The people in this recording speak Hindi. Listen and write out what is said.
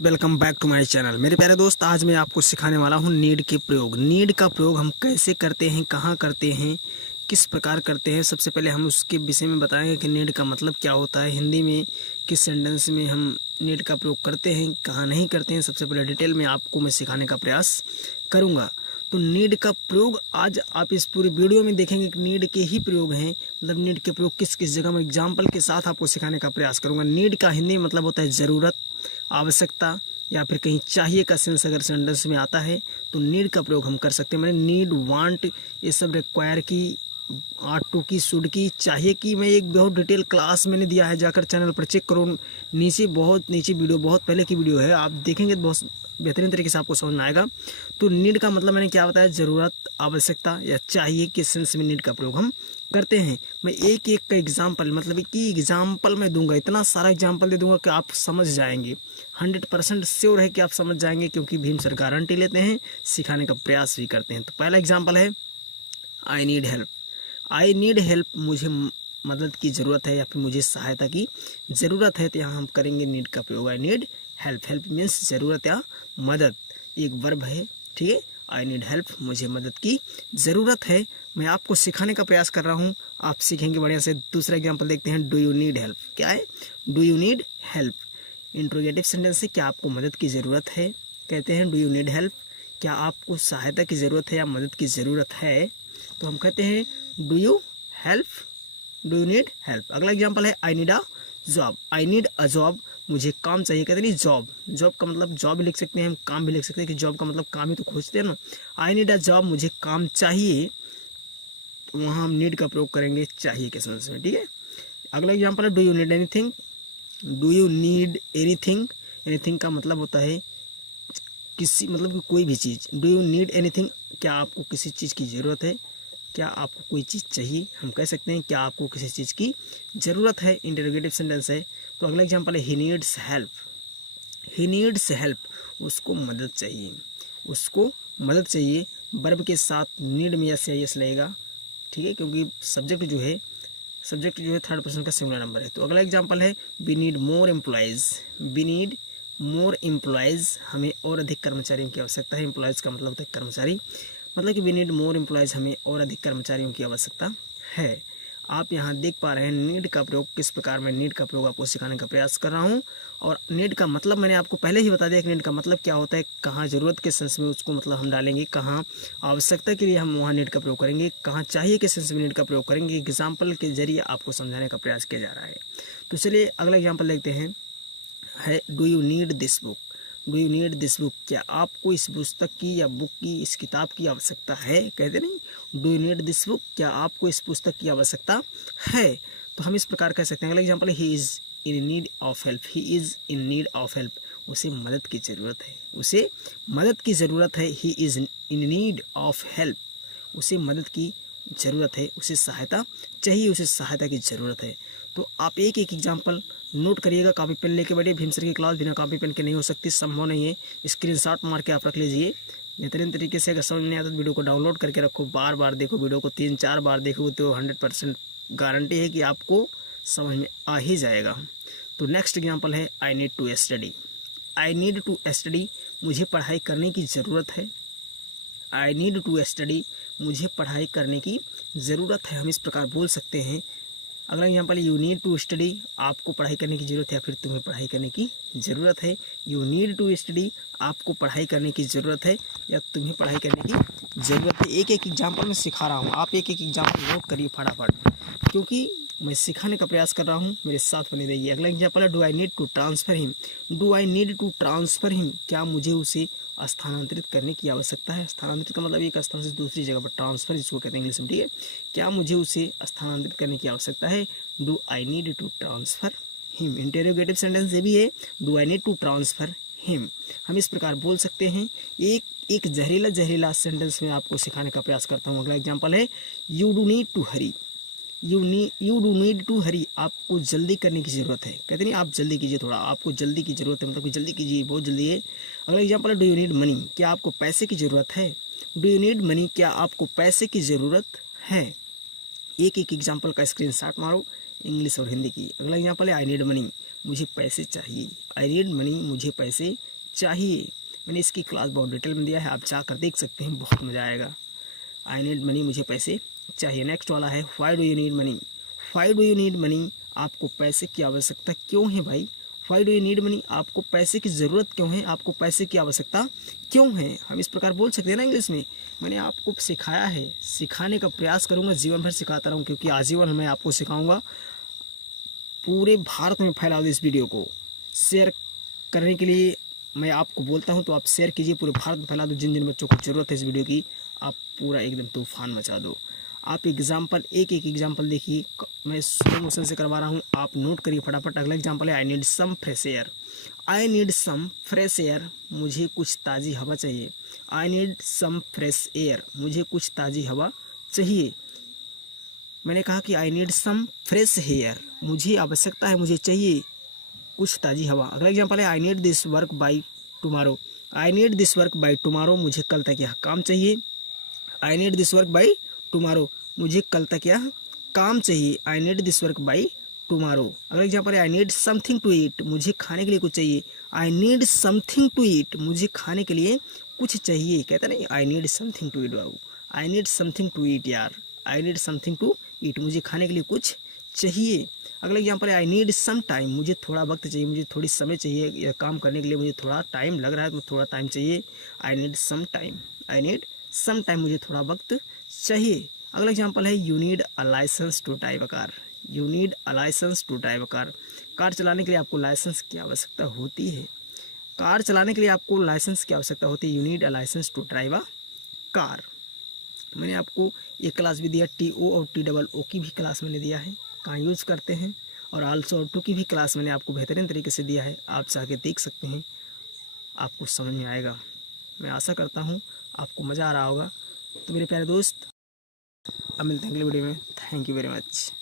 Welcome back to my channel. मेरे प्यारे दोस्त, आज मैं आपको सिखाने वाला हूं नीड के प्रयोग। नीड का प्रयोग हम कैसे करते हैं, कहां करते हैं, किस प्रकार करते हैं। सबसे पहले हम उसके विषय में बताएंगे कि नीड का मतलब क्या होता है, हिंदी में किस सेंटेंस में हम नीड का प्रयोग करते हैं, कहाँ नहीं करते हैं। सबसे पहले डिटेल में आपको मैं सिखाने का प्रयास करूँगा। तो नीड का प्रयोग आज आप इस पूरे वीडियो में देखेंगे कि नीड के ही प्रयोग हैं, मतलब नीड के प्रयोग किस किस जगह में एग्जाम्पल के साथ आपको सिखाने का प्रयास करूँगा। नीड का हिंदी में मतलब होता है ज़रूरत, आवश्यकता या फिर कहीं चाहिए का सेंस अगर सेंटेंस में आता है तो नीड का प्रयोग हम कर सकते हैं। मैंने नीड, वांट, ये सब रिक्वायर की, आट टू की, शुड की, चाहिए की, मैं एक बहुत डिटेल क्लास मैंने दिया है, जाकर चैनल पर चेक करो। नीचे बहुत नीचे वीडियो, बहुत पहले की वीडियो है, आप देखेंगे तो बहुत बेहतरीन तरीके से आपको समझ में आएगा। तो नीड का मतलब मैंने क्या बताया, ज़रूरत, आवश्यकता या चाहिए के सेंस में नीड का प्रयोग हम करते हैं। मैं एक एक का एग्जाम्पल, मतलब एक ही एग्जाम्पल मैं दूंगा, इतना सारा एग्जाम्पल दे दूंगा कि आप समझ जाएंगे। 100% श्योर है कि आप समझ जाएंगे, क्योंकि भीम सर गारंटी लेते हैं, सिखाने का प्रयास भी करते हैं। तो पहला एग्जाम्पल है I need help. I need help, मुझे मदद की ज़रूरत है या फिर मुझे सहायता की ज़रूरत है, तो यहाँ हम करेंगे नीड का प्रयोग। I need help. Help means ज़रूरत या मदद, एक वर्ब है, ठीक है। आई नीड हेल्प, मुझे मदद की ज़रूरत है। मैं आपको सिखाने का प्रयास कर रहा हूँ, आप सीखेंगे बढ़िया से। दूसरा एग्जाम्पल देखते हैं, डू यू नीड हेल्प। क्या है, do you need help. Interrogative sentence से, क्या आपको मदद की ज़रूरत है, कहते हैं डू यू नीड हेल्प। क्या आपको सहायता की ज़रूरत है या मदद की ज़रूरत है, तो हम कहते हैं do you help, do you need help. अगला एग्जाम्पल है I need a job. I need a job, मुझे काम चाहिए, कहते नहीं जॉब। जॉब का मतलब जॉब भी लिख सकते हैं हम, काम भी लिख सकते हैं कि जॉब का मतलब काम ही तो खोजते हैं ना। आई नीड अ जॉब, मुझे काम चाहिए, तो वहाँ हम नीड का प्रयोग करेंगे चाहिए के सेंस में, ठीक है। अगला एग्जाम्पल है do you need anything. Do you need anything. Anything का मतलब होता है किसी, मतलब कि कोई भी चीज़। डू यू नीड एनीथिंग, क्या आपको किसी चीज़ की ज़रूरत है, क्या आपको कोई चीज़ चाहिए, हम कह सकते हैं क्या आपको किसी चीज़ की ज़रूरत है। इंटरोगेटिव सेंटेंस है। तो अगला एग्जाम्पल है he needs help. He needs help, उसको मदद चाहिए, उसको मदद चाहिए। वर्ब के साथ नीड में यस या यस लगेगा, ठीक है, क्योंकि सब्जेक्ट जो है थर्ड पर्सन का सिंगुलर नंबर है। तो अगला एग्जाम्पल है we need more employees. We need more employees, हमें और अधिक कर्मचारियों की आवश्यकता है। एम्प्लॉयज़ का मतलब होता है कर्मचारी, मतलब कि वी नीड मोर एम्प्लॉयज़, हमें और अधिक कर्मचारियों की आवश्यकता है। आप यहाँ देख पा रहे हैं नीड का प्रयोग किस प्रकार मैं नीड का प्रयोग आपको सिखाने का प्रयास कर रहा हूँ। और नीड का मतलब मैंने आपको पहले ही बता दिया कि नीड का मतलब क्या होता है। कहाँ ज़रूरत के सेंस में उसको मतलब हम डालेंगे, कहाँ आवश्यकता के लिए हम वहाँ नीड का प्रयोग करेंगे, कहाँ चाहिए के सेंस में नीड का प्रयोग करेंगे। एग्जाम्पल के जरिए आपको समझाने का प्रयास किया जा रहा है। तो चलिए अगला एग्जाम्पल देखते हैं, है do you need this book. Do you need this book, क्या आपको इस पुस्तक की या बुक की, इस किताब की आवश्यकता है, कहते नहीं do you need this book, क्या आपको इस पुस्तक की आवश्यकता है। तो हम इस प्रकार कह सकते हैं। अगला एग्जाम्पल है he is in need of help. He is in need of help, उसे मदद की ज़रूरत है, उसे मदद की ज़रूरत है। He is in need of help, उसे मदद की ज़रूरत है, उसे सहायता चाहिए, उसे सहायता की ज़रूरत है। तो आप एक एक एग्जाम्पल नोट करिएगा, कॉपी पेन लेके बैठिए। भीम सर की क्लास बिना कॉपी पेन के नहीं हो सकती, संभव नहीं है। स्क्रीनशॉट मार के आप रख लीजिए बेहतरीन तरीके से। अगर समझ नहीं आता तो वीडियो को डाउनलोड करके रखो, बार बार देखो वीडियो को, 3-4 बार देखोगे तो 100% गारंटी है कि आपको समझ में आ ही जाएगा। तो नेक्स्ट एग्जाम्पल है I need to study. I need to study, मुझे पढ़ाई करने की ज़रूरत है। आई नीड टू स्टडी, मुझे पढ़ाई करने की ज़रूरत है, हम इस प्रकार बोल सकते हैं। अगला example you need to study, आपको पढ़ाई करने की ज़रूरत है या फिर तुम्हें पढ़ाई करने की ज़रूरत है। यू नीड टू स्टडी, आपको पढ़ाई करने की ज़रूरत है या तुम्हें पढ़ाई करने की ज़रूरत है। एक एक एग्जाम्पल मैं सिखा रहा हूँ, आप एक एक एग्जाम्पल नोट करिए फटाफट, क्योंकि मैं सिखाने का प्रयास कर रहा हूँ, मेरे साथ बने रहिए। अगला एग्जाम्पल है do I need to transfer him. Do I need to transfer him, क्या मुझे उसे स्थानांतरित करने की आवश्यकता है। स्थानांतरित का मतलब एक स्थान से दूसरी जगह पर, ट्रांसफ़र जिसको कहते हैं इंग्लिश में, ठीक है। क्या मुझे उसे स्थानांतरित करने की आवश्यकता है, do I need to transfer him. Interrogative sentence ये भी है, do I need to transfer him, हम इस प्रकार बोल सकते हैं। एक एक जहरीला सेंटेंस में आपको सिखाने का प्रयास करता हूँ। अगला एग्जाम्पल है you do need to hurry. You do need to hurry, आपको जल्दी करने की ज़रूरत है, कहते नहीं आप जल्दी कीजिए, थोड़ा आपको जल्दी की ज़रूरत है, मतलब कि जल्दी कीजिए, बहुत जल्दी है। अगला एग्जाम्पल है डू यू नीड मनी, क्या आपको पैसे की ज़रूरत है। डू यू नीड मनी, क्या आपको पैसे की ज़रूरत है। एक एक एग्जाम्पल का स्क्रीनशॉट मारो, इंग्लिश और हिंदी की। अगला एग्जाम्पल है आई नीड मनी, मुझे पैसे चाहिए, आई नीड मनी, मुझे पैसे चाहिए। मैंने इसकी क्लास बहुत डिटेल में दिया है, आप जाकर देख सकते हैं, बहुत मज़ा आएगा। आई नीड मनी, मुझे पैसे चाहिए। नेक्स्ट वाला है why do you need money. Why do you need money, आपको पैसे की आवश्यकता क्यों है भाई। Why do you need money, आपको पैसे की ज़रूरत क्यों है, आपको पैसे की आवश्यकता क्यों है। हम इस प्रकार बोल सकते हैं ना इंग्लिश में। मैंने आपको सिखाया है, सिखाने का प्रयास करूँगा, जीवन भर सिखाता रहूँ, क्योंकि आजीवन मैं आपको सिखाऊँगा। पूरे भारत में फैला दो इस वीडियो को। शेयर करने के लिए मैं आपको बोलता हूं, तो आप शेयर कीजिए, पूरे भारत में फैला दो। जिन जिन बच्चों को ज़रूरत है इस वीडियो की, आप पूरा एकदम तूफान मचा दो। आप एग्जाम्पल एक एग्जाम्पल देखिए, मैं स्लो मोशन से करवा रहा हूं, आप नोट करिए फटाफट। अगला एग्जाम्पल है I need some fresh air. I need some fresh air, मुझे कुछ ताज़ी हवा चाहिए। I need some fresh air, मुझे कुछ ताज़ी हवा चाहिए। मैंने कहा कि I need some fresh hair, मुझे आवश्यकता है, मुझे चाहिए कुछ ताज़ी हवा। अगला एग्जाम्पल है I need this work by tomorrow. I need this work by tomorrow, मुझे कल तक यह काम चाहिए। I need this work by tomorrow, मुझे कल तक यह काम चाहिए। I need this work by tomorrow. अगला एग्जाम्पल है I need something to eat, मुझे खाने के लिए कुछ चाहिए। I need something to eat, मुझे खाने के लिए कुछ चाहिए। कहता नहीं I need something to eat बाबू, I need something to eat यार। I need something to eat, मुझे खाने के लिए कुछ चाहिए। अगला एग्जाम्पल है आई नीड सम टाइम, मुझे थोड़ा वक्त चाहिए, मुझे थोड़ी समय चाहिए यह काम करने के लिए, मुझे थोड़ा टाइम लग रहा है, तो थोड़ा टाइम चाहिए। I need some time, I need some time, मुझे थोड़ा वक्त चाहिए। अगला एग्जाम्पल है you need a licence to drive a car. You need a licence to drive a car, car चलाने के लिए आपको लाइसेंस की आवश्यकता होती है। कार चलाने के लिए आपको लाइसेंस की आवश्यकता होती है। You need a licence to drive a car. मैंने आपको एक क्लास भी दिया, TO और TOO की भी क्लास मैंने दिया है, कहाँ यूज़ करते हैं। और आल्सो और टू की भी क्लास मैंने आपको बेहतरीन तरीके से दिया है, आप जाके देख सकते हैं, आपको समझ में आएगा। मैं आशा करता हूँ आपको मज़ा आ रहा होगा। तो मेरे प्यारे दोस्त, अब मिलते हैं अगले वीडियो में। Thank you very much.